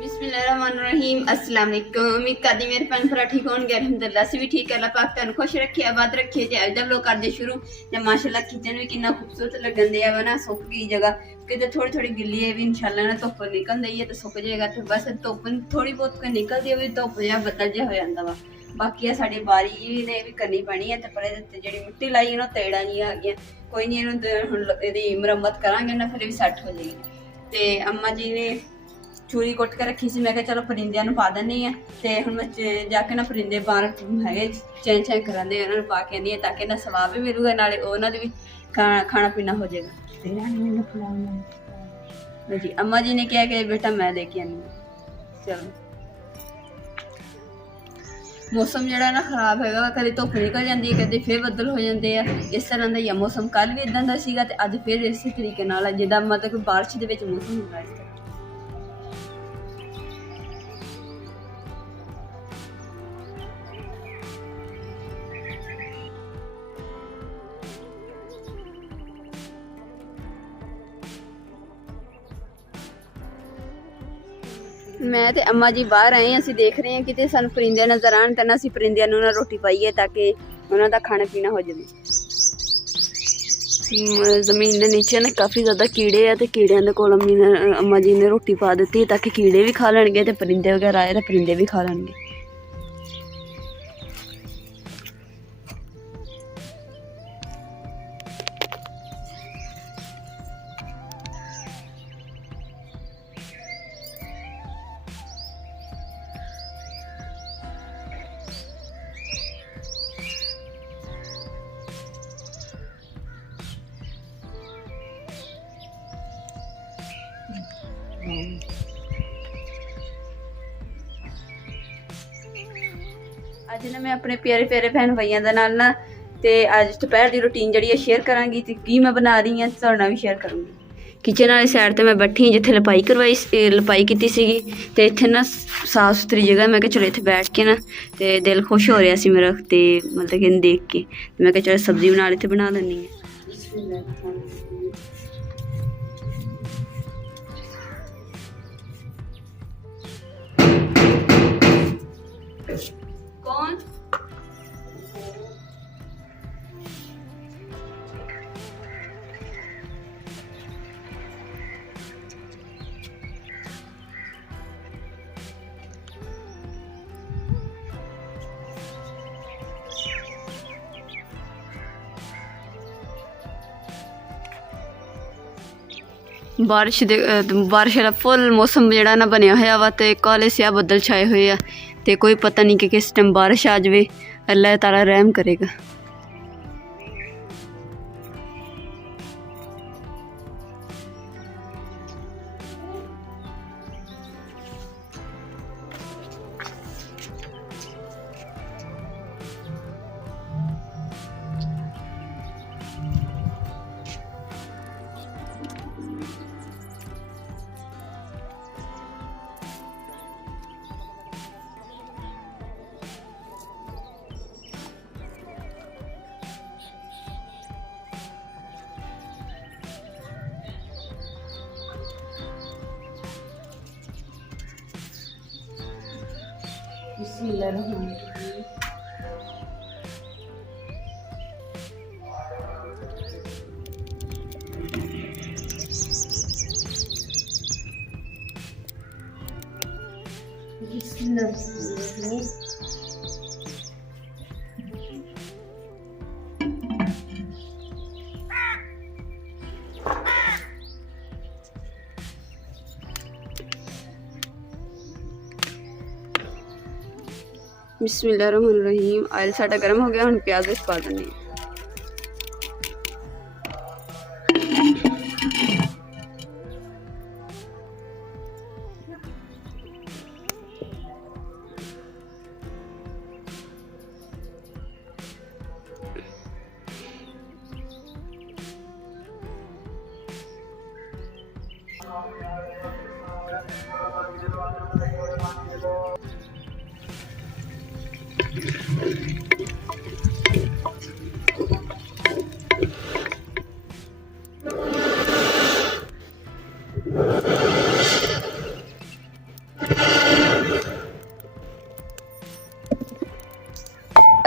बिस्मिल्लाहिर्रहमानिर्रहीम। अस्सलाम वालेकुम। उम्मीद करदी मेरे भैन भरा ठीक होणगे। अल्हम्दुलिल्लाह असीं भी ठीक है। अल्लाह पाक तुहानूं खुश रखे, आबाद रखे। ते अज दा व्लॉग करदे शुरू। ते माशाअल्लाह किचन भी कितना खूबसूरत लगन दिया वा ना। सुक गई जगह किते थोड़ी थोड़ी गिल्ली है भी इंशाअल्लाह ना धुप्प निकल रही है तो सुक जाएगा। तो बस धुप्प थोड़ी बहुत निकलती है भी धुप्प जिहा बदल जिहा हो जाता वा। बाकी साड़ी बारी ने भी करनी पैनी है। तो पर जी मिट्टी लाई है ना तेड़ा जी आ गई। कोई नहीं इहदी मुरम्मत करांगे ना फिर भी सैट हो जाएगी। तो अम्मा जी ने चूरी कुट के रखी सी। मैं कहा चलो परिंदियां नूं पा दिंदी आ। ते हुण मैं जाके ना परिंदे बाहर है चैं चैं करांदे उन्हां नूं पा के आनी ताकि ना स्वाब भी मिलूगा नाले उन्हां दे भी खाना पीना हो जाएगा। जी अम्मा जी ने कहा कि बेटा मैं लेके आनी। चलो मौसम जरा ना खराब है, कभी धुप्प निकल जाती है कभी फिर बदल हो जाते हैं। इस तरह का ही मौसम कल भी इदा का सीगा ते अज फिर इस तरीके नाल जिद्दां मतलब कोई बारिश दे विच मौसम हुंदा है। मैं तो अम्मा जी बाहर आए हैं, असं देख रहे हैं कि सानू परिंदे नज़र आन तो ना असीं परिंदियां नूं ना रोटी पाईए ताकि उन्हां दा खाना पीना हो जाए। जमीन के नीचे ना काफ़ी ज़्यादा कीड़े है तो कीड़ियां दे कोल अम्मा जी ने रोटी पा दी ताकि कीड़े भी खा लैणगे ते परिंदे वगैरह आए तो परिंदे भी खा लैणगे। अज ना मैं अपने प्यारे प्यारे भैन भाइयों के नाल ना ते अज दोपहर की रूटीन जी शेयर करांगी ते की मैं बना रही हूँ तुहाडे नाल भी शेयर करूँगी। किचन वाली साइड ते मैं बैठी जिथे लपाई करवाई लपाई की सीगी ते इत्थे ना साफ सुथरी जगह। मैं चलो इत्थे बैठ के ना ते दिल खुश हो रहा सी मेरा ते मतलब कि देख के मैं चलो सब्जी बना इत्थे बना लैनी है। कौन बारिश वाला फुल मौसम जड़ा ना बनया होया वा ते काले स्या बदल छाए हुए आ ते कोई पता नहीं कि किस टाइम बारिश आ जाए। अल्लाह ताला रहम करेगा। बिस्मिल्लाहिर्रहमानिर्रहीम। ऑयल साडा गर्म हो गया, हम प्याज विच पा देंगे।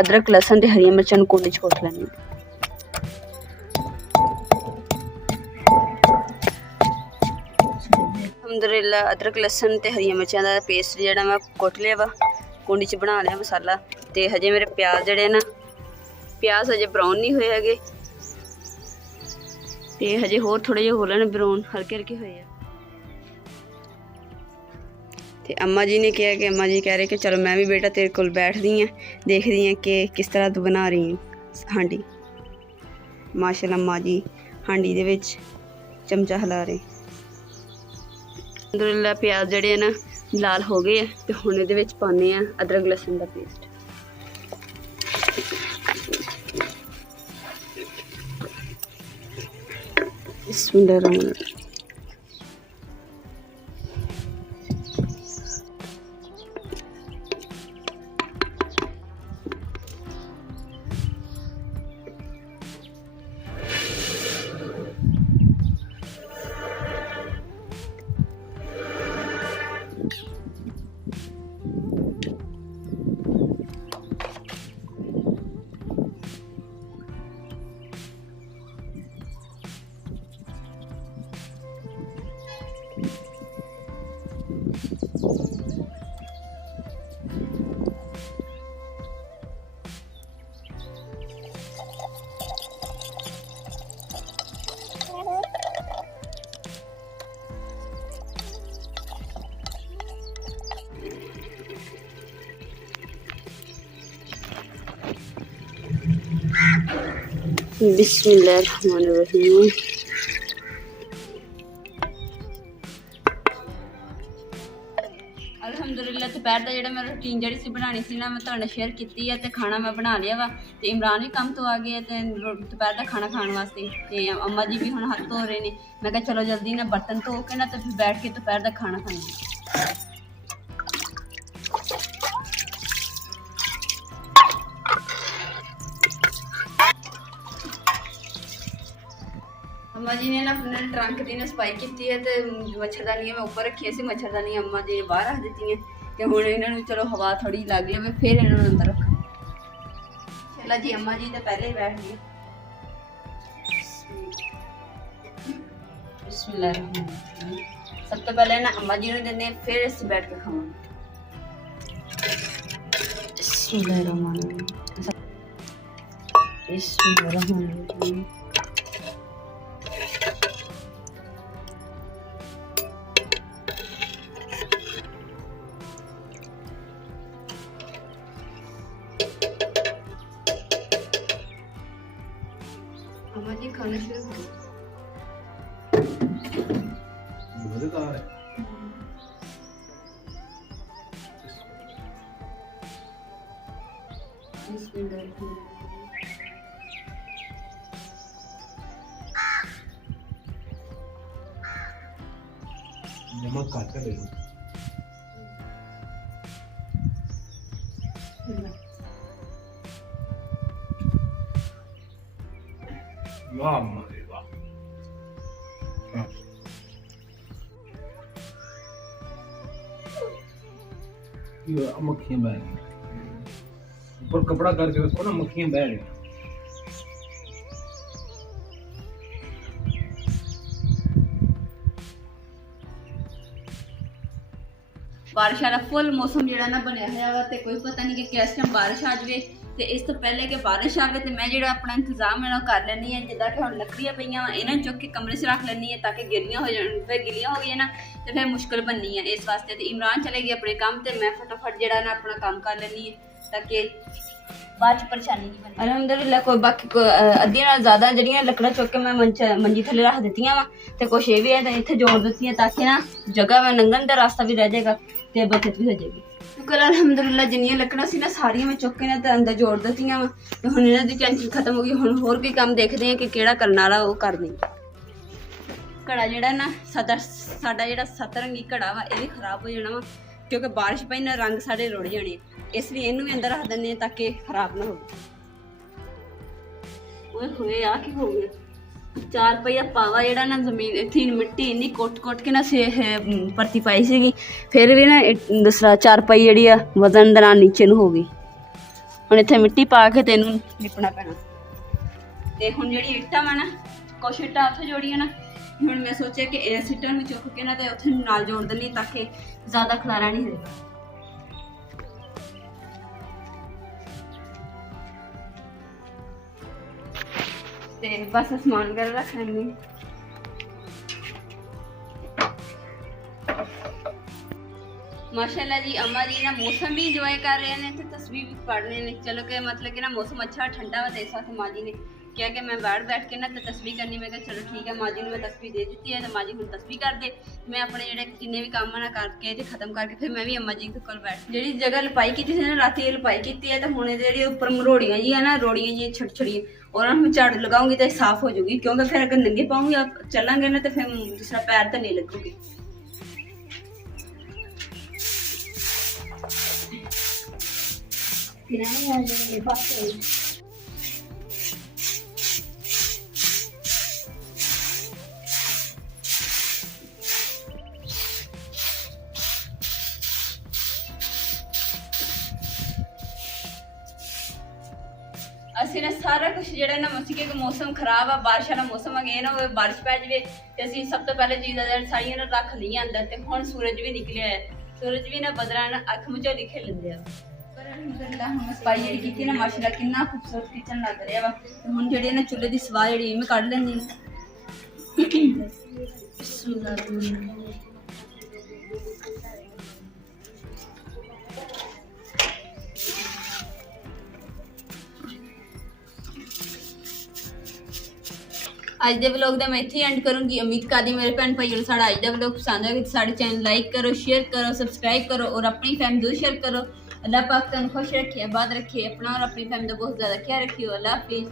अदरक लहसुन ते हरियां मिर्चां नूं कुंड च कुट लैनी। अलहमदुलिल्लाह अदरक लहसुन ते हरियां मिर्चां दा पेस्ट जिहड़ा मैं कुट लिया वा, कुंड च बना लिया मसाला। ते हजे मेरे प्याज जिहड़े ना, प्याज हजे ब्राउन नहीं होए हैगे, ते हजे होर थोड़े जिहे हो लेने ब्राउन, हल्के हल्के होए आ। ते अम्मा जी ने कहा कि अम्मा जी कह रहे कि चलो मैं भी बेटा तेरे कोल बैठदी हैं, देखदी हैं कि किस तरह तू बना रही हांडी। माशाल्लाह अम्मा जी हांडी दे विच चमचा हिला रहे। अलहमदुलिल्लाह प्याज जड़े ना लाल हो गए तो हुण इहदे विच पाने आ अदरक लहसुन का पेस्ट। बिस्मिल्लाहिर्रहमानिर्रहीम। बिस्मिल्लाहिर्रहमानिर्रहीम। अलहमदुलिल्लाह दोपहर का जो मैं रूटीन जी बनानी सी ना मैं तुहाडे नाल शेयर की है। तो खाना मैं बना लिया वा, तो इमरान भी काम तो आ गया तो दोपहर का खाना खाने वास्ते। तो अम्मा जी भी हुण हाथ धो रहे हैं। मैं कहा चलो जल्दी ना बर्तन धो के ना तो फिर बैठ के दोपहर का खाना खाएंगे। अम्मा जी ने ना अपने ट्रंक की ना सफाई की है, तो मच्छरदानियां मैं ऊपर रखी सी, मच्छरदानियां अम्मा जी ने बाहर रख दी हैं। तो हुण इन्होंने चलो हवा थोड़ी लग जाए फिर इन्होंने अंदर रखा। चला जी अम्मा जी तो पहले ही बैठ गए। बिस्मिल्लाहिर्रहमानिर्रहीम। सब तो पहले ना अम्मा जी ने देने, फिर असीं बैठ के खावांगे। बिस्मिल्लाहिर्रहमानिर्रहीम। बिस्मिल्लाहिर्रहमानिर्रहीम। अम्मा जी खाना शुरू करो। मजेदार है। नमक काट कर देखो। वाह मजे वाह। मक्खियां बह गई ऊपर कपड़ा करके उसको ना, मक्खियां बह गई। बारिश वाला फुल मौसम जो ना बनया हुआ, तो कोई पता नहीं कि किस टाइम बारिश आ जाए। तो इस तो पहले कि बारिश आए तो मैं जो अपना इंतजाम है कर लैनी है। जिदा कि हम लकड़ियां पई इन्होंने चुक के कमरे से रख लैनी है ताकि गिलियां हो जाए, फिर गिलियां हो गई ना तो फिर मुश्किल बननी है। इस वास्ते तो इमरान चले गए अपने काम, तो मैं फटाफट जो ना अपना काम कर लैनी है ताकि बाद परेशानी नहीं बनी। अलहमदुलिल्लाह कोई बाकी अद्धियां नाल ज़्यादा जड़ियां लकड़ां चुक के मैं मंजी थले रख दित्तियां वा, तो कुछ ये भी है तो इत्थे जोड़ दित्ती है ताकि ना जगह में लंघन का रास्ता भी रह जाएगा तो बचत भी हो जाएगी। शुक्र अलहमदुलिल्लाह जिन्नियां लकड़ां सी ना सारियां मैं चुक के ना तो अंदर जोड़ दित्तियां वा, तो हुण इन्हां दी टेंशन खत्म हो गई। हुण होर कोई काम देखते हैं कि केड़ा करने वाला वो कर देंगे। घड़ा जिहड़ा ना साडा जिहड़ा 7 रंगी घड़ा वा ये भी खराब हो जाना वा, क्योंकि बारिश पई ना रंग सारे रुड़ जाने, इसलिए इनू भी अंदर रख देने ताकि खराब ना हो। हुए आ कि हो गया 4 पहिया पावा जिहड़ा ना जमीन थी मिट्टी इन्नी कोट के ना से परती पाई सीगी, फिर भी ना दूसरा 4 पई जिहड़ी आ वजन दे नाल नीचे नूं हो गई। ਹੁਣ ਇੱਥੇ ਮਿੱਟੀ ਪਾ ਕੇ ਤੈਨੂੰ ਲਿਪਣਾ ਪੈਣਾ। ਤੇ ਹੁਣ ਜਿਹੜੀ ਇੱਟਾਂ ਵਾ ਨਾ, ਕੁਛ ਇੱਟਾਂ ਉੱਥੇ ਜੋੜੀਆਂ ਨਾ, ਹੁਣ ਮੈਂ ਸੋਚਿਆ ਕਿ ਇਸ ਇੱਟਾਂ ਨੂੰ ਚੁੱਕ ਕੇ ਨਾ ਤੇ ਉੱਥੇ ਨਾਲ ਜੋੜ ਦਿੰਦੀ ਤਾਂ ਕਿ ਜ਼ਿਆਦਾ ਖਲਾਰਾ ਨਹੀਂ ਹੋਏਗਾ। ਤੇ ਬਸ ਸਮਾਨ ਵਗੈਰਾ ਰੱਖ ਲੈਂਦੀ। माशाल्लाह जी अम्मा जी ना मौसम भी इंजॉय कर रहे हैं तो तस्वीर भी पढ़ रहे हैं। चलो कि मतलब कि ना मौसम अच्छा ठंडा हुआ, इस वक्त माँ जी ने क्या कि मैं बैठ के ना तो तस्वीर करनी। मैं कहा चलो ठीक है, माँ जी ने मैं तस्वीर दे दी है तो माँ जी हम तस्वीर कर दे। मैं अपने जोड़े जिन्ने भी काम ना करके ते खत्म करके फिर मैं भी अम्मा जी के कोल बैठ जी जगह लपाई की थी ना, रात लपाई की है तो हूँ जी उपर मरोड़ियाँ जी है ना, रोड़ियाँ जी छोटी छोटियाँ और मैं झाड़ू लगाऊंगी तो साफ हो जाऊगी, क्योंकि फिर अगर नंगे पाऊंगी आप चलांगे ना तो फिर दूसरा पैर तो नहीं लगूगी। ਅਸੀਂ ਨਾ ਸਾਰਾ ਕੁਝ ਜਿਹੜਾ ਨਾ ਮਸੀਕੇ ਦਾ ਮੌਸਮ ਖਰਾਬ ਆ, ਬਾਰਿਸ਼ ਵਾਲਾ ਮੌਸਮ ਆ ਗਿਆ ਨਾ, ਉਹ ਬਾਰਿਸ਼ ਪੈ ਜਵੇ ਤੇ ਅਸੀਂ ਸਭ ਤੋਂ ਪਹਿਲੇ ਚੀਜ਼ਾਂ ਜਿਹੜੀ ਸਾਰੀਆਂ ਨਾ ਰੱਖ ਲਈਆਂ ਅੰਦਰ। ਤੇ ਹੁਣ ਸੂਰਜ ਵੀ ਨਿਕਲਿਆ ਹੈ, ਸੂਰਜ ਵੀ ਨਾ ਬਦਲਾਂ ਨਾ ਅੱਖ ਮੁਝੇ ਲਿਖੇ ਲੈਂਦੇ ਆ। ਪਰ ਅਲਹਮਦੁਲਿਲਾ ਹੁਣ ਸਫਾਈ ਜਿਹੜੀ ਕੀਤੀ ਨਾ ਮਾਸ਼ਾਅੱਲਾ ਕਿੰਨਾ ਖੂਬਸੂਰਤ ਕਿਚਨ ਲੱਗ ਰਿਹਾ ਵਾ। ਤੇ ਹੁਣ ਜਿਹੜੇ ਨਾ ਚੁੱਲ੍ਹੇ ਦੀ ਸਵਾਹ ਜਿਹੜੀ ਮੈਂ ਕੱਢ ਲੈਂਦੀ ਅੱਜ ਦੇ ਵਲੌਗ ਦਾ ਮੈਂ ਇੱਥੇ ਐਂਡ ਕਰੂੰਗੀ। ਉਮੀਦ ਕਰਦੀ ਮੇਰੇ ਭੈਣ ਭਾਈਆਂ ਨੂੰ ਸਾਡਾ ਅੱਜ ਦਾ ਵਲੌਗ ਪਸੰਦ ਆਇਆ। ਸਾਡੇ ਚੈਨਲ ਲਾਈਕ ਕਰੋ, शेयर करो, सब्सक्राइब करो और अपनी फैमिली को शेयर करो। अल्लाह पाक तुम खुश रखे, आबाद रखे, अपना और अपनी फैमिली का बहुत ज़्यादा ख्याल रखियो। अल्लाह हाफिज़।